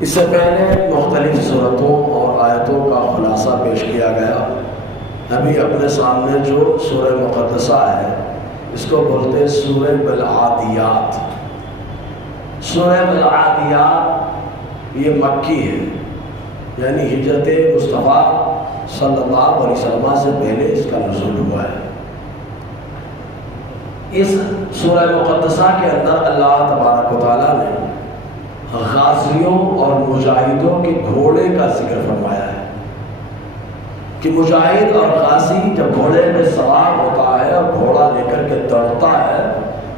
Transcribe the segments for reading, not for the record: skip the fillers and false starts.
اس سے پہلے مختلف صورتوں اور آیتوں کا خلاصہ پیش کیا گیا۔ ابھی اپنے سامنے جو سورہ مقدسہ ہے اس کو بولتے ہیں سورہ بالعادیات۔ سورہ بالعادیات یہ مکی ہے، یعنی ہجرت مصطفیٰ صلی اللہ علیہ وسلم سے پہلے اس کا نزول ہوا ہے۔ اس سورہ مقدسہ کے اندر اللہ تبارک و تعالیٰ نے غازیوں اور مجاہدوں کے گھوڑے کا ذکر فرمایا ہے کہ مجاہد اور غازی جب گھوڑے پہ سوار ہوتا ہے اور گھوڑا لے کر کے دوڑتا ہے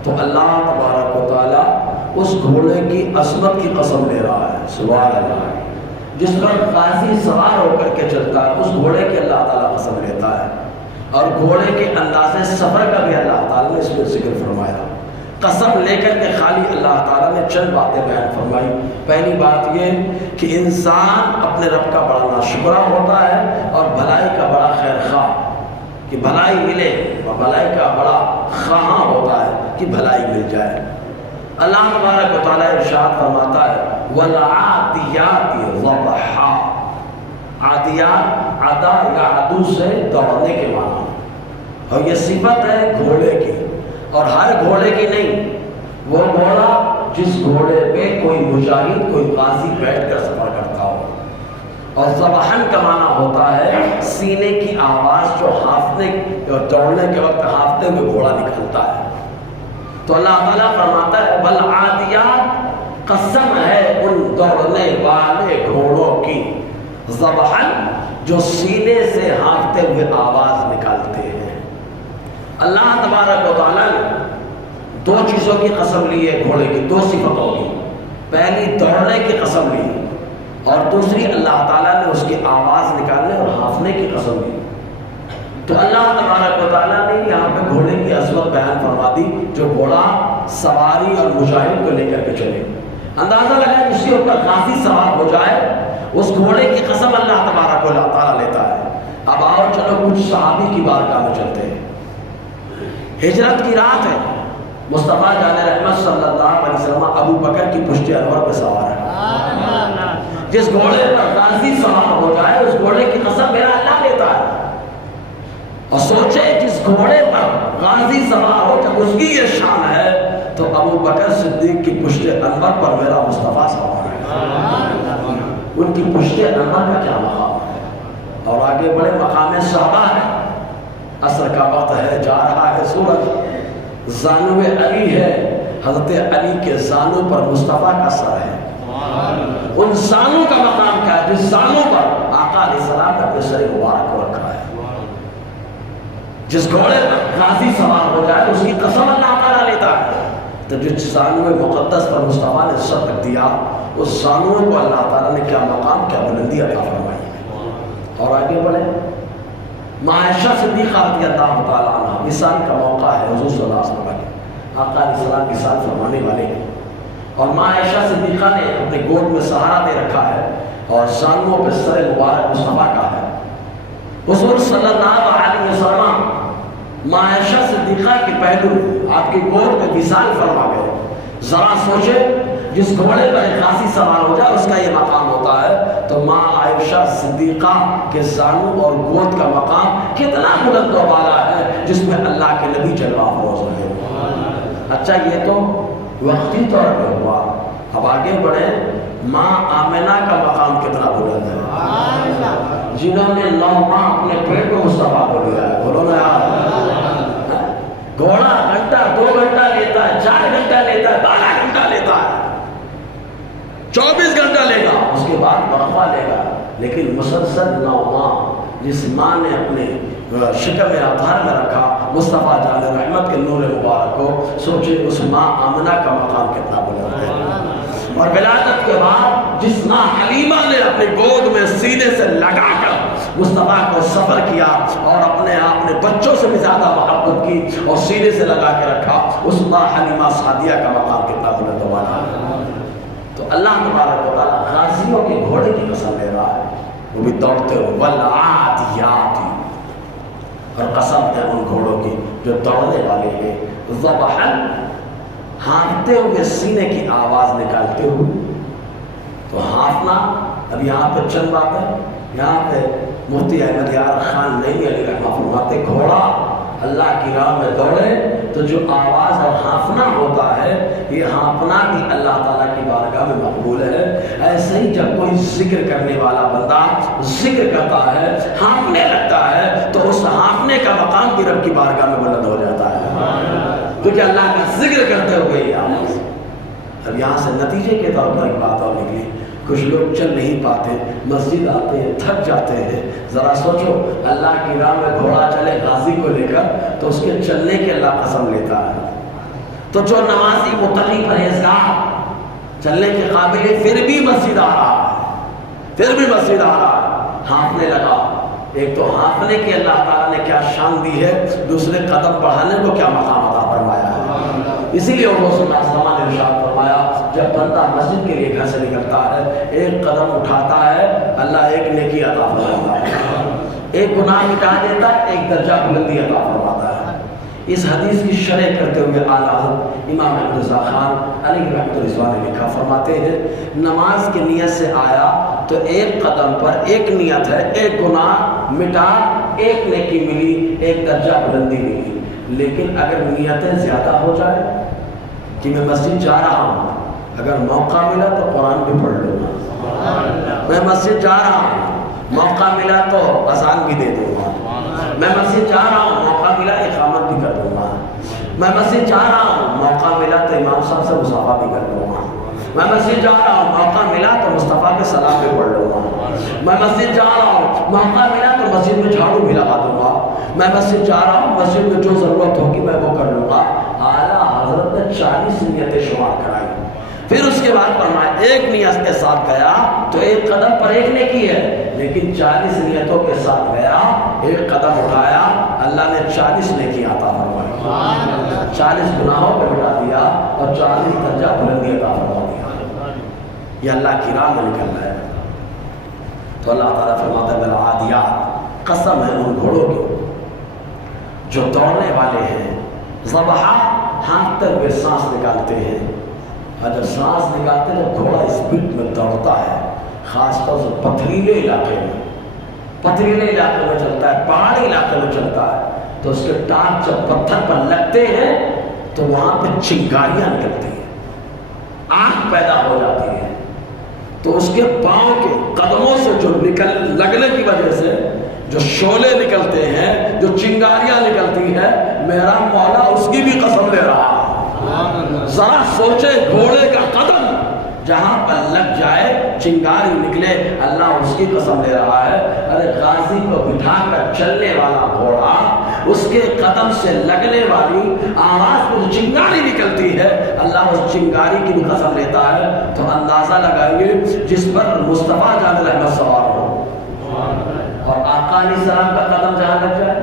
تو اللہ تبارک و تعالیٰ اس گھوڑے کی عظمت کی قسم لے رہا ہے۔ سبحان اللہ، جس پر غازی سوار ہو کر کے چلتا ہے اس گھوڑے کی اللہ تعالیٰ قسم لیتا ہے، اور گھوڑے کے انداز سفر کا بھی اللہ تعالیٰ نے اس میں ذکر فرمایا۔ قسم لے کر کے خالی اللہ تعالیٰ نے چند باتیں بیان فرمائی۔ پہلی بات یہ کہ انسان اپنے رب کا بڑا ناشکرا ہوتا ہے اور بھلائی کا بڑا خیر خواہ، کہ بھلائی ملے، اور بھلائی کا بڑا خواہاں ہوتا ہے کہ بھلائی مل جائے۔ اللہ تبارک و تعالیٰ ارشاد فرماتا ہے وَالْعَادِيَاتِ ضَبْحًا۔ عادیات عدا یا عدو سے دوڑنے کے معنی، اور یہ صفت ہے گھوڑے کی، اور ہر گھوڑے کی نہیں، وہ گھوڑا جس گھوڑے پہ کوئی مجاہد کوئی غازی بیٹھ کر سفر کرتا ہو۔ اور ضبحًا کا معنی ہوتا ہے سینے کی آواز جو ہانفنے اور دوڑنے کے وقت ہانفتے ہوئے گھوڑا نکلتا ہے۔ تو اللہ تعالیٰ فرماتا ہے والعادیات، قسم ہے ان دوڑنے والے گھوڑوں کی، ضبحًا جو سینے سے ہانفتے ہوئے آواز نکالتے ہیں۔ اللہ تبارک و تعالیٰ نے دو چیزوں کی قسم لی ہے گھوڑے کی، دو صفتوں کی۔ پہلی دوڑنے کی قسم لی، اور دوسری اللہ تعالیٰ نے اس کی آواز نکالنے اور ہانفنے کی قسم لی۔ تو اللہ تبارک و تعالیٰ نے یہاں پہ گھوڑے کی عظمت بیان فرما دی، جو گھوڑا سواری اور مجاہد کو لے کر کے چلے۔ اندازہ لگائیں جس کے اوپر غازی سوار ہو جائے اس گھوڑے کی قسم اللہ تبارک و تعالیٰ لیتا ہے۔ اب آؤ چلو کچھ صحابی کی بارگاہ میں چلتے ہیں۔ ہجرت کی رات ہے، مصطفیٰ جان رحمت صلی اللہ علیہ وسلم ابو بکر کی پشت انور پہ سوار ہے۔ جس گھوڑے پر غازی سوار ہو جائے اس گھوڑے کی قسم میرا اللہ لیتا ہے۔ اور سوچے جس گھوڑے پر غازی سوار ہو جب اس کی یہ شان ہے تو ابو بکر صدیق کی پشت انور پر میرا مصطفیٰ سوار ہے۔ ان کی پشت انور کا کیا مقام ہے؟ اور آگے بڑے مقام صحابہ ہے۔ عصر کا وقت ہے، جا رہا ہے سورج، زانو علی ہے، حضرت علی کے زانو پر مصطفیٰ کا سر ہے۔ ان زانوں کا مقام کیا ہے؟ جس زانوں پر آقا علیہ السلام نے اپنے سر مبارک کو رکھا ہے۔ جس گھوڑے پر غازی سوار ہو جائے اس کی قسم اللہ تعالیٰ لیتا ہے۔ تو جس زانو مقدس پر مصطفیٰ نے سر رکھ دیا، اس زانوں کو اللہ تعالیٰ نے کیا مقام کیا بلندی عطا فرمائی ہے۔ اور آگے بڑھے، عائشہ صدیقہ رضی اللہ تعالیٰ عنہ، وصال کا موقع ہے، حضور صلی اللہ علیہ وسلم کے آقا علیہ السلام وصال فرمانے والے ہیں، اور عائشہ صدیقہ نے اپنے گود میں سہارا دے رکھا ہے اور زانوں پہ سر مبارک مصطفیٰ کا ہے۔ حضور صلی اللہ علیہ وسلم عائشہ صدیقہ کے پہلو آپ کی گود میں وصال فرما گئے۔ ذرا سوچے جس گھوڑے پر ایک غازی سوار ہو جائے اس کا یہ مقام ہوتا ہے، تو ماں عائشہ صدیقہ کے زانو اور گود کا مقام کتنا بلند و بالا ہے جس میں اللہ کے نبی جلوہ افروز ہوئے۔ اچھا یہ تو وقتی طور پہ ہوا، اب آگے بڑھے، ماں آمنہ کا مقام کتنا بلند ہے، جنہوں نے 9 ماہ اپنے پیٹ کو مصطفیٰ کو لیا ہے۔ بولو نا یار، گھوڑا گھنٹہ 2 گھنٹہ لیتا ہے، 4 گھنٹہ لیتا ہے، 12 گھنٹہ لیتا ہے، 24 گھنٹہ لے گا، اس کے بعد وقفہ لے گا، لیکن مسلسل 9 ماہ جس ماں نے اپنے شکم اطہار میں رکھا مصطفیٰ جان رحمت کے نور مبارک کو، سوچے اس ماں آمنہ کا مقام کتنا بلند ہے۔ اور ولادت کے بعد جس ماں حلیمہ نے اپنی گود میں سینے سے لگا کر مصطفیٰ کو سفر کیا اور اپنے بچوں سے بھی زیادہ محبت کی اور سینے سے لگا کے رکھا، اس ماں حلیمہ سعدیہ کا مقام کتنا بلند و بالا ہے۔ تو اللہ تبارک و تعالیٰ غازیوں کے گھوڑے کی قسم لے رہا ہے، وہ بھی دوڑتے ہوئے، والعادیات، اور قسم ہے ان گھوڑوں کی جو دوڑنے والے ہیں، ضبحًا، ہانفتے ہوئے، سینے کی آواز نکالتے ہوئے۔ تو ہانفنا، اب یہاں پہ چند باتیں، یہاں پہ مفتی احمد یار خان نئی علی رحمہ فرماتے گھوڑا اللہ کی راہ میں دوڑے تو جو آواز اور ہانفنا ہوتا ہے یہ ہانفنا بھی اللہ تعالیٰ کی بارگاہ میں مقبول ہے۔ ایسے ہی جب کوئی ذکر کرنے والا بندہ ذکر کرتا ہے، ہانفنے لگتا ہے، تو اس ہانفنے کا مقام بھی رب کی بارگاہ میں بلند ہو جاتا ہے، کیونکہ اللہ کا ذکر کرتے ہوئے یہ آواز۔ اب یہاں سے نتیجے کے طور پر ایک بات اور نکلی، کچھ لوگ چل نہیں پاتے، مسجد آتے ہیں تھک جاتے ہیں۔ ذرا سوچو، اللہ کی راہ میں گھوڑا چلے غازی کو لے کر تو اس کے چلنے کی اللہ قسم لیتا ہے۔ تو جو نمازی متقی پرہیزگار چلنے کے قابل ہے پھر بھی مسجد آ رہا ہے، پھر بھی مسجد آ رہا ہے، ہانپنے لگا۔ ایک تو ہانپنے کی اللہ تعالیٰ نے کیا شان دی ہے، دوسرے قدم بڑھانے کو کیا مقام عطا فرمایا ہے۔ اسی لیے رسول اللہ صلی اللہ علیہ وسلم نے ارشاد فرمایا، جب بندہ مسجد کے لیے گھر سے نکلتا ہے، ایک قدم اٹھاتا ہے، اللہ ایک نیکی عطا فرماتا ہے، ایک گناہ مٹا دیتا ہے، ایک درجہ بلندی عطا فرماتا ہے۔ اس حدیث کی شرح کرتے ہوئے اعلیٰ حضرت امام احمد رضا خان علیہ رحمۃ اللہ نے لکھا، فرماتے ہیں نماز کی نیت سے آیا تو ایک قدم پر ایک نیت ہے، ایک گناہ مٹا، ایک نیکی ملی، ایک درجہ بلندی ملی۔ لیکن اگر نیتیں زیادہ ہو جائے کہ میں مسجد جا رہا ہوں، اگر موقع ملا تو قرآن بھی پڑھ لوں گا، میں مسجد جا رہا ہوں، موقع ملا تو اذان بھی دے دوں گا، میں مسجد جا رہا ہوں، موقع ملا اقامت بھی کر دوں گا، میں مسجد جا رہا ہوں، موقع ملا تو امام صاحب سے مصافحہ بھی کر دوں گا، میں مسجد جا رہا ہوں، موقع ملا تو مصطفیٰ کے سلام بھی پڑھ لوں گا، میں مسجد جا رہا ہوں، موقع ملا تو مسجد میں جھاڑو بھی لگا دوں گا، میں مسجد جا رہا ہوں، مسجد میں جو ضرورت ہوگی میں وہ کر لوں گا۔ اعلیٰ حضرت نے 40 نیتیں شمار کرائی، پھر اس کے بعد فرمایا ایک نیت کے ساتھ گیا تو ایک قدم پر ایک نیکی ہے، لیکن 40 نیتوں کے ساتھ گیا، ایک قدم اٹھایا، اللہ نے 40 نیکی عطا فرمائی، 40 گناہوں کو مٹا دیا اور 40 درجہ بلندی عطا فرما دیا۔ یہ اللہ کی راہ میں نکلنا ہے۔ تو اللہ تعالیٰ فرماتا ہے بالعادیات، قسم ہے ان گھوڑوں کی جو دوڑنے والے ہیں، ضبحا ہانکتے ہوئے سانس نکالتے ہیں، اور جب سانس نکالتے ہیں تو گھوڑا اسپیڈ میں دوڑتا ہے، خاص طور سے پتھریلے علاقے میں، پتھریلے علاقے میں چلتا ہے، پہاڑی علاقے میں چلتا ہے، تو اس کے ٹانک جب پتھر پر لگتے ہیں تو وہاں پہ چنگاریاں نکلتی ہیں، آگ پیدا ہو جاتی ہے، تو اس کے پاؤں کے قدموں سے جو لگنے کی وجہ سے جو شعلے نکلتے ہیں، جو چنگاریاں نکلتی ہیں، میرا مولا اس کی بھی قسم لے رہا ہے۔ ذرا سوچے، گھوڑے کا قدم جہاں پر لگ جائے چنگاری نکلے، اللہ اس کی قسم لے رہا ہے۔ ارے غازی کو بٹھا کر چلنے والا گھوڑا، اس کے قدم سے لگنے والی آواز میں جو چنگاری نکلتی ہے، اللہ اس چنگاری کی بھی قسم لیتا ہے۔ تو اندازہ لگائیے، جس پر مصطفیٰ جان رحمت سوار ہو اور آقا علیہ السلام کا قدم جہاں لگ جائے،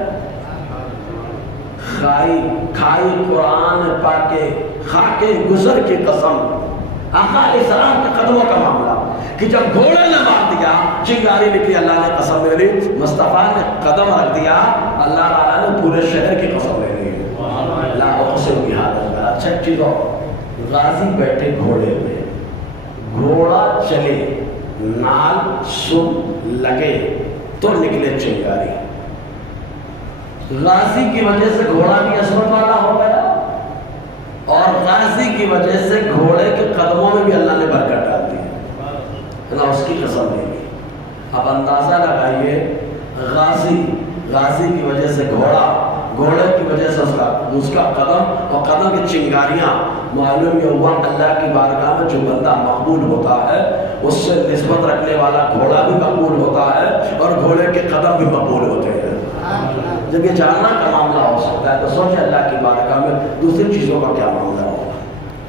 کھائی قرآن پاک کے خاکے گزر کی قسم، آقا علیہ السلام کے قدموں کا معاملہ کہ جب گھوڑے نے مار دیا، چنگاری نکلی، اللہ نے قسم لے لی، مصطفیٰ نے قدم رکھ دیا، اللہ تعالیٰ نے پورے شہر کی قسم لے لی۔ اللہ اقسم بہذا۔ اچھا ایک چیز اور، غازی بیٹھے گھوڑے میں، گھوڑا چلے، نال سن لگے تو نکلے چنگاری۔ غازی کی وجہ سے گھوڑا بھی عصمت والا ہو گیا، اور غازی کی وجہ سے گھوڑے کے قدموں میں بھی اللہ نے برکت ڈال دی، اللہ اس کی قسم لے لی۔ اب اندازہ لگائیے، غازی کی وجہ سے گھوڑے کی وجہ سے اس کا قدم اور قدم کی چنگاریاں، معلوم یہ ہوا اللہ کی بارگاہ میں جو بندہ مقبول ہوتا ہے اس سے نسبت رکھنے والا گھوڑا بھی مقبول ہوتا ہے اور گھوڑے کے قدم بھی مقبول ہوتے ہیں۔ جب یہ جاننا کا معاملہ ہو سکتا ہے تو سوچیں اللہ کی بارگاہ میں دوسری چیزوں کا کیا معاملہ ہوگا۔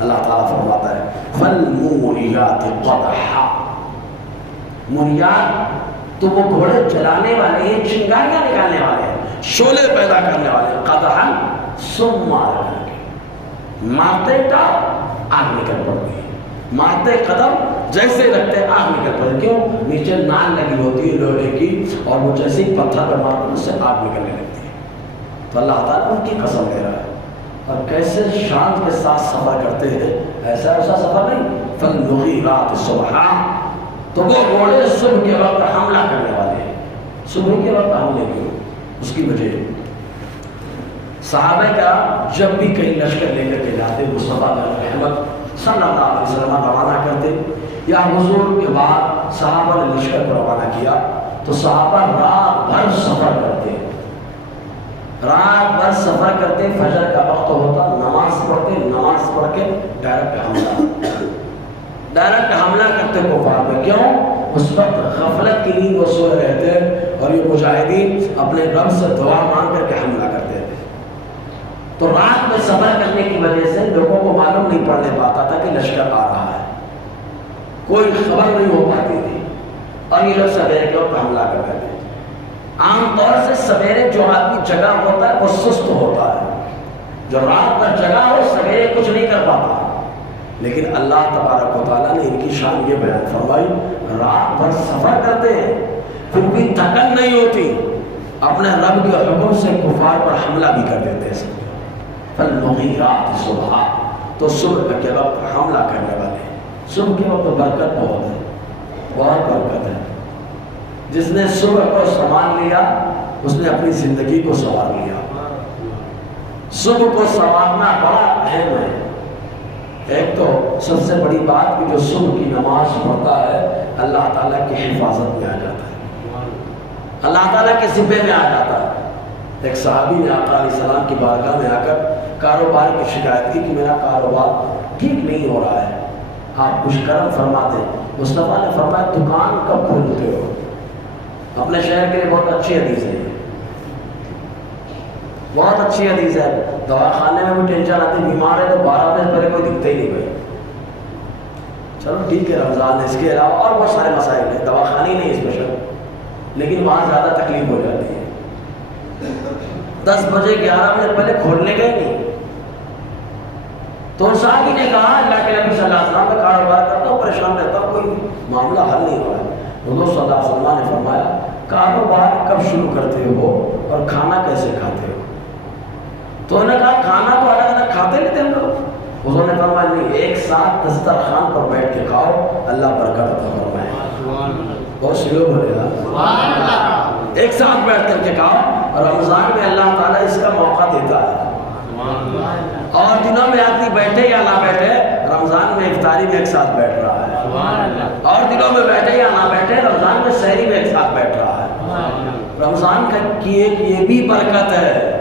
اللہ تعالیٰ فرماتا ہے فالموریات قدحا، موریات تو وہ گھوڑے چلانے والے ہیں، چنگاریاں نکالنے والے ہیں، شعلے پیدا کرنے والے ہیں، قدحا سم مار کر کے، مارتے ٹاپ آگ نکل پڑتی ہے، مارتے قدم جیسے رکھتے آگ نکل پڑتی، کیوں؟ نیچے نال لگی ہوتی ہے لوہے کی، اور وہ جیسے ہی پتھر پر مارتے اس سے آگ نکلنے لگتی ہے۔ تو اللہ تعالیٰ ان کی قسم لے رہا ہے، اور کیسے شان کے ساتھ سفر کرتے ہیں، ایسا سفر نہیں۔ فالمغیرات صبحا، تو وہ گھوڑے صبح کے وقت حملہ کرنے والے ہیں. صبح کے وقت حملے کی اس کی وجہ صحابہ کا جب بھی کہیں لشکر لے کر کے جاتے مصطفیٰ رحمت صلی اللہ علیہ وسلم روانہ کرتے یا حضور کے بعد صحابہ نے لشکر کو روانہ کیا تو صحابہ رات بھر سفر کرتے فجر کا وقت ہوتا نماز پڑھ کے ڈائریکٹ حملہ کرتے کفار پہ. کیوں؟ اس وقت غفلت کی نیند وہ سوئے رہتے اور یہ مجاہدین اپنے رب سے دعا مانگ کر کے حملہ کرتے تھے. تو رات میں سفر کرنے کی وجہ سے لوگوں کو معلوم نہیں پڑنے پاتا تھا کہ لشکر آ رہا ہے, کوئی خبر نہیں ہو پاتی تھی اور یہ لوگ سویرے کے وقت حملہ کرتے تھے. عام طور سے سویرے جو آدمی جگہ ہوتا ہے وہ سست ہوتا ہے, جو رات پر جگہ ہو سویرے کچھ نہیں کر پاتا. لیکن اللہ تبارک و تعالیٰ نے ان کی شان یہ بیان فرمائی, رات بھر سفر کرتے ہیں پھر بھی تھکن نہیں ہوتی, اپنے رب کے حکم سے کفار پر حملہ بھی کر دیتے ہیں. فالمغیرات صبح, تو صبح کے وقت حملہ کرنے والے. صبح کے وقت برکت بہت ہے, بہت برکت ہے. جس نے صبح کو سنبھال لیا اس نے اپنی زندگی کو سنوار لیا. صبح کو سنوارنا بڑا اہم ہے. ایک تو سب سے بڑی بات کہ جو صبح کی نماز پڑھتا ہے اللہ تعالیٰ کی حفاظت میں آ جاتا ہے, اللہ تعالیٰ کے ذمے میں آ جاتا ہے. ایک صحابی نے آقا علیہ السلام کی بارگاہ میں آ کر کاروبار کی شکایت کی کہ میرا کاروبار ٹھیک نہیں ہو رہا ہے, آپ کچھ کرم فرما دیں. مصطفیٰ نے فرمایا دکان کب کھولتے ہو؟ اپنے شہر کے لیے بہت اچھی حدیث ہے, بہت اچھی حدیث ہے. دوا خانے میں بھی ٹینشن آتی, بیمار ہے تو 12 بجے پہلے کوئی دکھتا ہی نہیں بھائی. چلو ٹھیک ہے رمضان ہے, اس کے علاوہ اور بہت سارے مسائل ہیں, دوا خانے نہیں اسپیشل, لیکن وہاں زیادہ تکلیف ہو جاتی ہے. 10 بجے 11 بجے پہلے کھولنے گئے نہیں. تو صحابی نے کہا اللہ کے نبی صلی اللہ علیہ وسلم میں کاروبار کرتا ہوں, پریشان رہتا ہوں, کوئی معاملہ حل نہیں ہو رہا ہے. حضور صلی اللہ علیہ وسلم نے فرمایا کاروبار کب شروع کرتے ہو اور کھانا کیسے کھاتے ہو؟ تو انہوں نے کہا کھانا تو الگ الگ کھاتے لیتے ہم لوگ. حضور نے فرمایا نہیں, ایک ساتھ دسترخوان پر بیٹھ کے کھاؤ, اللہ برکت عطا فرمائے. بہت سلو بولے گا, ایک ساتھ بیٹھ کر کے کھاؤ, اور رمضان میں اللہ تعالیٰ اس کا موقع دیتا ہے. اور دنوں میں آدمی بیٹھے یا نہ بیٹھے, رمضان میں افطاری میں ایک ساتھ بیٹھ رہا ہے, اور دنوں میں بیٹھے یا نہ بیٹھے رمضان میں سحری میں ایک ساتھ بیٹھ رہا ہے. رمضان کی ایک یہ بھی برکت ہے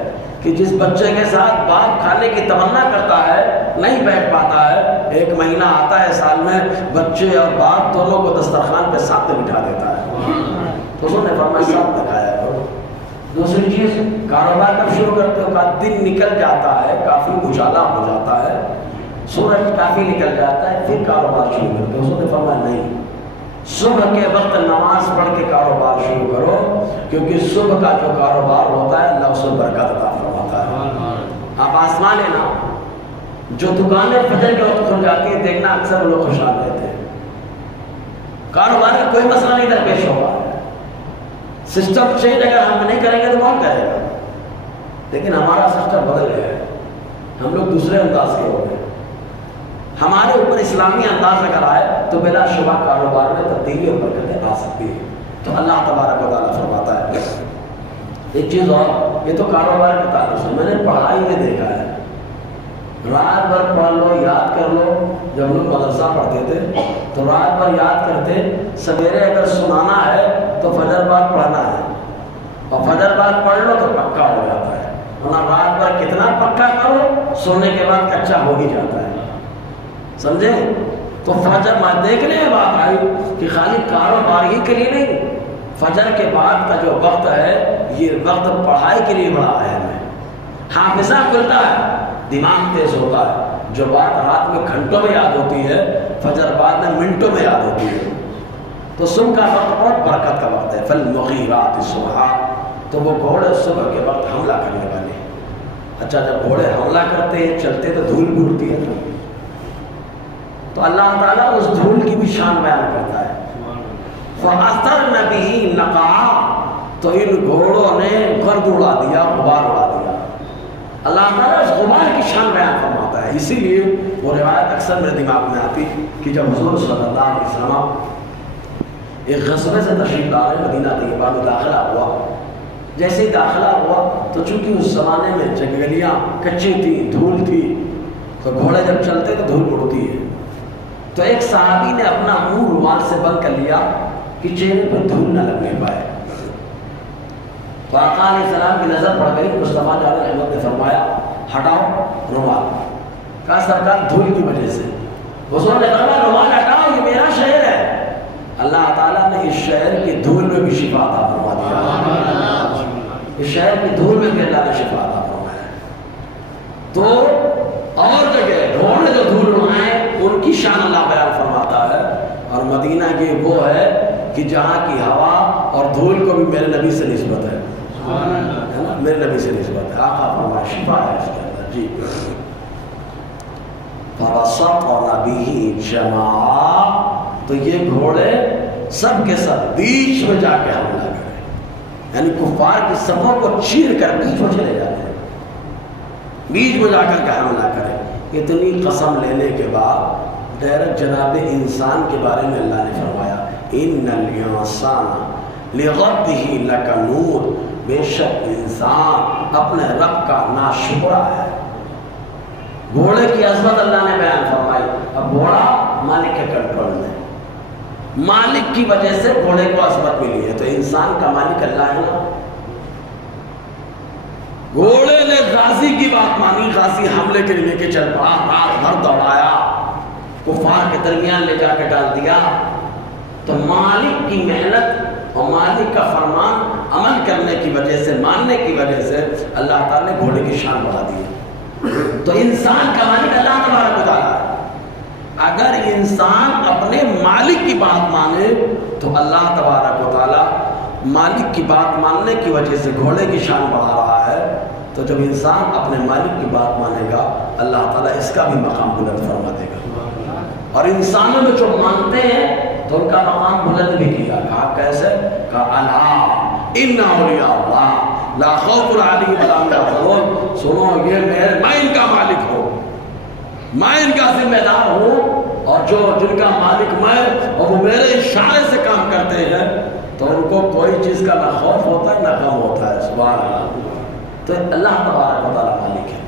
کہ جس بچے کے ساتھ باپ کھانے کی تمنا کرتا ہے نہیں بیٹھ پاتا ہے, ایک مہینہ آتا ہے سال میں, بچے اور باپ دونوں کو دسترخوان پہ ساتھ میں بٹھا دیتا ہے. تو انہوں نے فرمایا ساتھ دکھایا کرو. دوسری چیز, کاروبار کب شروع کرتے ہو؟ کہا دن نکل جاتا ہے, کافی اجالا ہو جاتا ہے, سورج کافی نکل جاتا ہے, پھر کاروبار شروع کرتے ہو. انہوں نے فرمایا نہیں, صبح کے وقت نماز پڑھ کے کاروبار شروع کرو, کیونکہ صبح کا جو کاروبار ہوتا ہے اللہ اس میں برکت عطا فرماتا ہے. آپ آسمان ہے نا, جو دکانیں فجر کے وقت کھل جاتی ہیں دیکھنا اکثر لوگ خوشحال رہتے ہیں, کاروبار کا کوئی مسئلہ نہیں درپیش ہوگا. سسٹم چینج اگر ہم نہیں کریں گے تو کون کرے گا؟ لیکن ہمارا سسٹم بدل گیا ہے, ہم لوگ دوسرے انداز کے ہو گئے. ہمارے اوپر اسلامی انداز اگر آئے تو بلا شبہ کاروبار میں تبدیلی اور برکتیں آ سکتی ہے. تو اللہ تبارک و تعالیٰ فرماتا ہے. ایک چیز اور, یہ تو کاروبار کے تعلق سے, میں نے پڑھائی میں دیکھا ہے, رات بھر پڑھ لو, یاد کر لو. جب لوگ مدرسہ پڑھتے تھے تو رات بھر یاد کرتے, سویرے اگر سنانا ہے تو فجر بعد پڑھنا ہے, اور فجر بعد پڑھ لو تو پکا ہو جاتا ہے. ورنہ رات بھر کتنا پکا کرو, سونے کے بعد کچا ہو ہی جاتا ہے. سمجھے؟ تو فجر میں دیکھنے بات آئی کہ خالی کاروبار ہی کے لیے نہیں, فجر کے بعد کا جو وقت ہے یہ وقت پڑھائی کے لیے بڑا اہم ہے. حافظہ کھلتا ہے, دماغ تیز ہوتا ہے, جو بات رات میں گھنٹوں میں یاد ہوتی ہے فجر بعد میں منٹوں میں یاد ہوتی ہے. تو صبح کا وقت بہت برکت کا وقت ہے. فالمغیرات صبح, تو وہ گھوڑے صبح کے وقت حملہ کرنے والے. اچھا, جب گھوڑے حملہ کرتے ہیں چلتے تو دھول بھی اڑتی ہے, تو اللہ تعالیٰ اس دھول کی بھی شان بیان کرتا ہے. فَأَثَرْنَ بِهِ نَقْعًا, تو ان گھوڑوں نے گرد اڑا دیا, غبار اڑا دیا. اللہ تعالیٰ اس غبار کی شان بیان فرماتا ہے. اسی لیے وہ روایت اکثر میرے دماغ میں آتی کہ جب حضور صلی اللہ علیہ وسلم ایک غزوے سے تشریف لا رہے مدینہ طیبہ میں داخلہ ہوا. جیسے ہی داخلہ ہوا تو چونکہ اس زمانے میں جنگلیاں کچی تھی، دھول تھی، تو گھوڑے جب چلتے تو دھول اڑتی ہے. تو ایک صحابی نے اپنا منہ رومال سے بند کر لیا کہ چہرے پر دھول نہ لگنے پائے. تو آقا علیہ السلام کی نظر پڑ گئی. مصطفیٰ جان احمد نے فرمایا ہٹاؤ رومال. کہا سرکار دھول کی وجہ سے. حضور نے فرمایا رومال ہٹاؤ، یہ میرا شہر ہے. اللہ تعالیٰ نے اس شہر کی دھول میں بھی شفا عطا فرما دیا. اس شہر کی دھول میں بھی اللہ نے شفا عطا فرمایا. تو اور جگہ گھوڑے جو دھول اڑائیں ان کی شان اللہ بیان فرماتا ہے. اور مدینہ کی وہ ہے کہ جہاں کی ہوا اور دھول کو بھی میرے نبی سے نسبت ہے نا، میرے نبی سے نسبت ہے. آقا فرمایا شفا ہے اس کے اندر. جی فَوَسَطْنَ بِهِ جَمَاعَةً، تو یہ گھوڑے سب کے سب بیچ میں جا کے حملہ کریں، یعنی کفار کی صفوں کو چیر کر بیچ میں چلے جاتے ہیں، بیچ میں جا کر کے حملہ کریں. اتنی قسم لینے کے بعد ڈائریکٹ جناب انسان کے بارے میں اللہ نے فرمایا ان الانسان لربہ لکنود، بے شک انسان اپنے رب کا ناشکرا ہے. گھوڑے کی عظمت اللہ نے بیان فرمائی. اب گھوڑا مالک کے کنٹرول میں، مالک کی وجہ سے گھوڑے کو عظمت ملی ہے. تو انسان کا مالک اللہ ہے نا. گھوڑے نے غازی کی بات مانی، غازی حملے کے لیے کے چل پڑا، رات بھر دوڑایا، کفار کے درمیان لے جا کے ڈال دیا. تو مالک کی محنت اور مالک کا فرمان عمل کرنے کی وجہ سے، ماننے کی وجہ سے اللہ تعالیٰ نے گھوڑے کی شان بڑھا دی. تو انسان کا مالک اللہ تبارک و تعالیٰ ہے. اگر انسان اپنے مالک کی بات مانے تو اللہ تبارک و تعالیٰ مالک کی بات ماننے کی وجہ سے گھوڑے کی شان بڑھا رہا ہے. تو جب انسان اپنے مالک کی بات مانے گا اللہ تعالیٰ اس کا بھی مقام بلند فرما دے گا. اور انسانوں میں جو مانتے ہیں تو ان کا مقام بلند بھی کیا. کہا کیسے؟ کہا الا ان اولیاء اللہ لا خوف علیہم ولا هم يحزنون. سنو یہ میں ان کا مالک ہوں، میں ان کا ذمہ دار ہوں، اور جو جن کا مالک میں اور وہ میرے اشارے سے کام کرتے ہیں تو ان کو کوئی چیز کا نہ خوف ہوتا ہے نہ غم ہوتا ہے. سبحان اللہ. تو اللہ تبارک و تعالیٰ مالک ہے.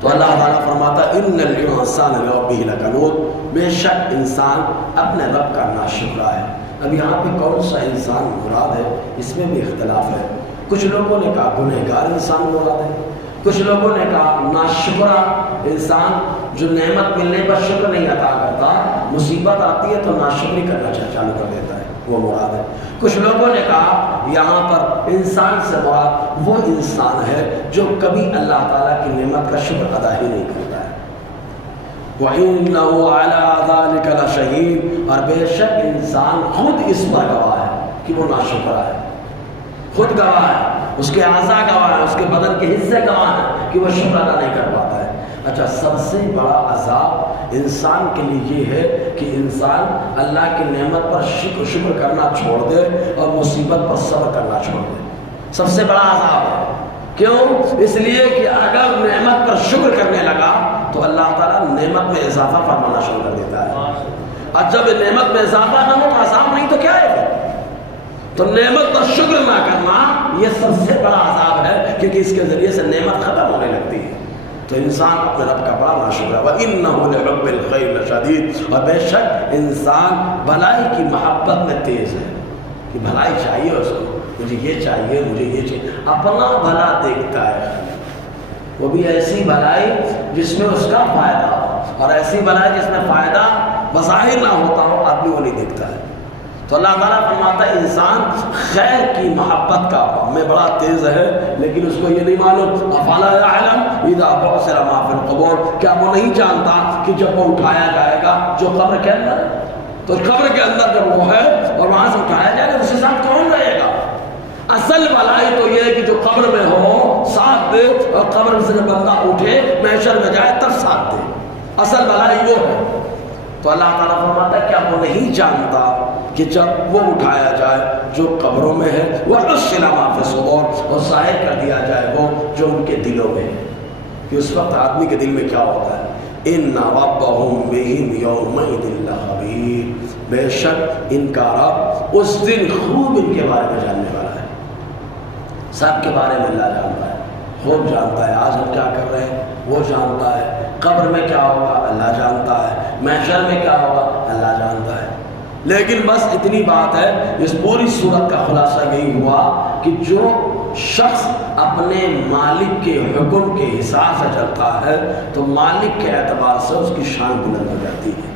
تو اللہ تعالیٰ فرماتا ان الانسان لربہ لکنود، بے شک انسان اپنے رب کا ناشکرا ہے. اب یہاں پہ کون سا انسان مراد ہے اس میں بھی اختلاف ہے. کچھ لوگوں نے کہا گنہگار انسان مراد ہے، کچھ لوگوں نے کہا ناشکرا انسان جو نعمت ملنے پر شکر نہیں ادا کرتا، مصیبت آتی ہے تو ناشکری کرنا چالو کر دیتا ہے، وہ مراد ہے. کچھ لوگوں نے کہا یہاں پر انسان سے مراد وہ انسان ہے جو کبھی اللہ تعالیٰ کی نعمت کا شکر ادا ہی نہیں کرتا ہے. وَإِنَّهُ عَلَىٰ ذَلِكَ لَشَهِيدٌ، اور بے شک انسان خود اس پر گواہ ہے کہ وہ ناشکرا ہے. خود گواہ ہے، اس کے اعضاء گواہ ہے، اس کے بدن کے حصے گواہ ہیں کہ وہ شکر ادا نہیں کر پاتا ہے. اچھا، سب سے بڑا عذاب انسان کے لیے یہ ہے کہ انسان اللہ کی نعمت پر شکر کرنا چھوڑ دے اور مصیبت پر صبر کرنا چھوڑ دے. سب سے بڑا عذاب ہے. کیوں؟ اس لیے کہ اگر نعمت پر شکر کرنے لگا تو اللہ تعالیٰ نعمت میں اضافہ فرمانا شروع کر دیتا ہے. اور جب نعمت میں اضافہ نہ ہو تو عذاب نہیں تو کیا ہے؟ تو نعمت پر شکر نہ کرنا یہ سب سے بڑا عذاب ہے، کیونکہ اس کے ذریعے سے نعمت ختم ہونے لگتی ہے. تو انسان اپنے رب کا بڑا ناشکرا. وَإِنَّهُ لِحُبِّ الْخَيْرِ لَشَدِيدٌ، اور بے شک انسان بھلائی کی محبت میں تیز ہے کہ بھلائی چاہیے اس کو، مجھے یہ چاہیے، مجھے یہ چاہیے. اپنا بھلا دیکھتا ہے، وہ بھی ایسی بھلائی جس میں اس کا فائدہ ہو، اور ایسی بھلائی جس میں فائدہ بظاہر نہ ہوتا ہو آدمی وہ نہیں دیکھتا ہے. تو اللہ تعالیٰ فرماتا ہے انسان خیر کی محبت کا میں بڑا تیز ہے، لیکن اس کو یہ نہیں معلوم افلا یعلم اذا بعثر ما فی القبور، کیا وہ نہیں جانتا کہ جب وہ اٹھایا جائے گا جو قبر کے اندر ہے، تو قبر کے اندر جب وہ ہے اور وہاں سے اٹھایا جائے گا اس کے ساتھ کون رہے گا؟ اصل بھلائی تو یہ ہے کہ جو قبر میں ہو ساتھ دے، اور قبر سے بندہ اٹھے محشر میں جائے تب ساتھ دے. اصل بھلائی وہ ہے. تو اللہ تعالیٰ فرماتا ہے کیا وہ نہیں جانتا کہ جب وہ اٹھایا جائے جو قبروں میں ہے، وَحُصِّلَ مَا فِي الصُّدُورِ، اور ظاہر کر دیا جائے وہ جو ان کے دلوں میں ہے، کہ اس وقت آدمی کے دل میں کیا ہوتا ہے. ان ربهم بهم یومئذ لخبیر، بے شک ان کا رب اس دن خوب ان کے بارے میں جاننے والا ہے۔ سب کے بارے میں اللہ جانتا ہے، خوب جانتا ہے۔ آج ہم کیا کر رہے ہیں وہ جانتا ہے، قبر میں کیا ہوگا اللہ جانتا ہے، محشر میں کیا ہوگا اللہ جانتا ہے۔ لیکن بس اتنی بات ہے، اس پوری صورت کا خلاصہ یہی ہوا کہ جو شخص اپنے مالک کے حکم کے حساب سے چلتا ہے تو مالک کے اعتبار سے اس کی شان بلند ہو جاتی ہے۔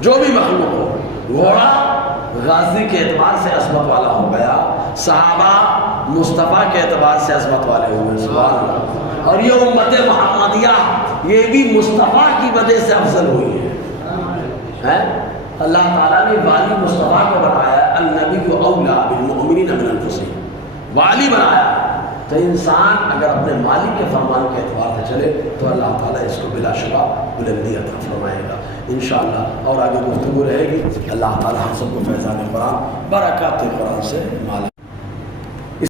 جو بھی مخلوق ہو، گھوڑا غازی کے اعتبار سے عظمت والا ہو گیا، صحابہ مصطفیٰ کے اعتبار سے عظمت والے ہوئے، سبحان اللہ۔ اور یہ امت محمدیہ یہ بھی مصطفیٰ کی وجہ سے افضل ہوئی ہے۔ اللہ تعالیٰ نے والی مصطفیٰ کو بنایا، النبی اولیٰ بالمؤمنین من انفسہم، والی بنایا۔ تو انسان اگر اپنے مالک کے فرمان کے اعتبار سے چلے تو اللہ تعالیٰ اس کو بلا شبہ بلندی عطا فرمائے گا انشاءاللہ۔ اور آگے گفتگو رہے گی۔ اللہ تعالیٰ ہم سب کو فیضان قرآن، برکات قرآن سے مالا